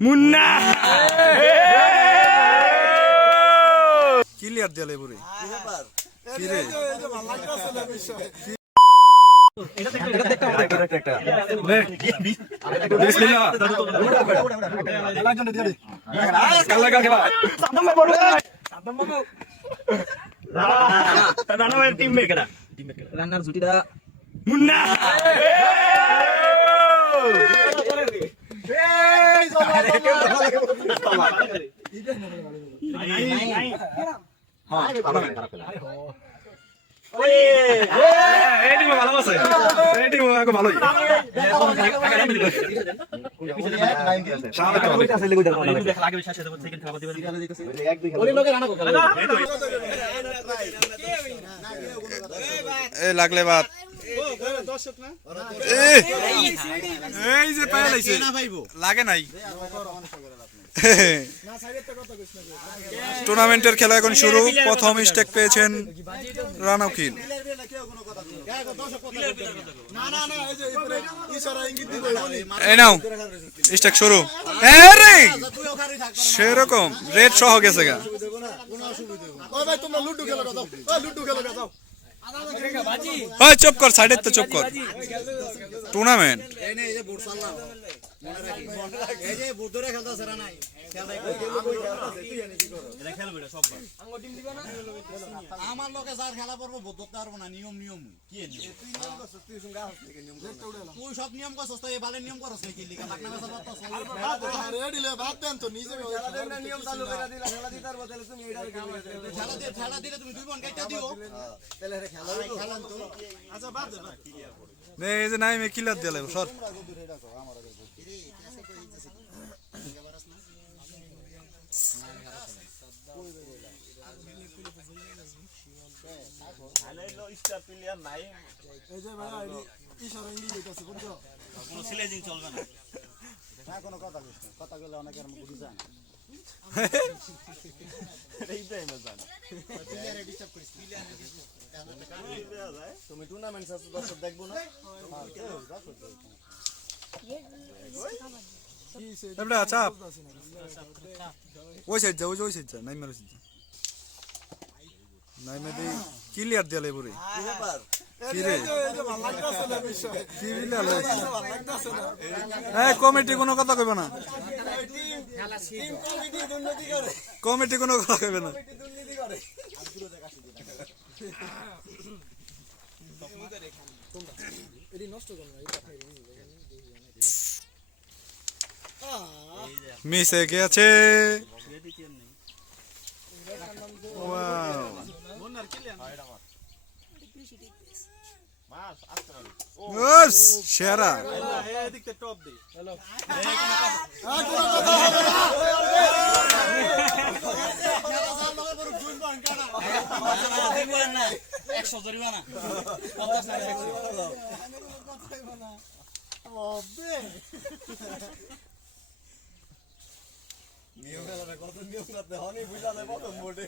Munna clear দিলে কেডা রান্নার জুটিটা মুন্না লাগলে এ, এই যে পায়ে লাগে নাই। টুর্নামেন্টের খেলা এখন শুরু। প্রথম স্টেক পেয়েছেন রানা উকিল। এই স্টেক শুরু। সেরকম, রেড সহ গেছে গা। ওই চুপ কর সাইডে তো চুপ কর। টুর্নামেন্ট আমার লোকে যার খেলা পারব না নিয়ম নিয়ম কি নিয়ম? তুই সব নিয়ম করছস তো এই বালের নিয়ম করছ নাকি লিগা বাকনা বেচা পারতাছ খেলা দিয়ে খেলা দিলে তুমি দুই বোন কাইটা দিও। খেলান তো নে এই যে নাই মে কিলার দিলে সর। না। কোনো কথা কথা কইলে অনেকের মুখ বুঝা না। তুমি টুর্নামেন্ট দর্শক দেখব না এবড়া চাপ ওই সাইড যা ওই যে ওই সাইড যা নাই মেরে সাইড নাই মে দি ক্লিয়ার পুরি কি এই কমিটি কোনো কথা কইবে না। কমিটি কোনো কথা কইবে না। মিশে গেছে। ওয়াও সেরা একশো জরিমানা নিয়ম কত নিয়ম করতে হনি বুঝলা প্রথম বোর্ডে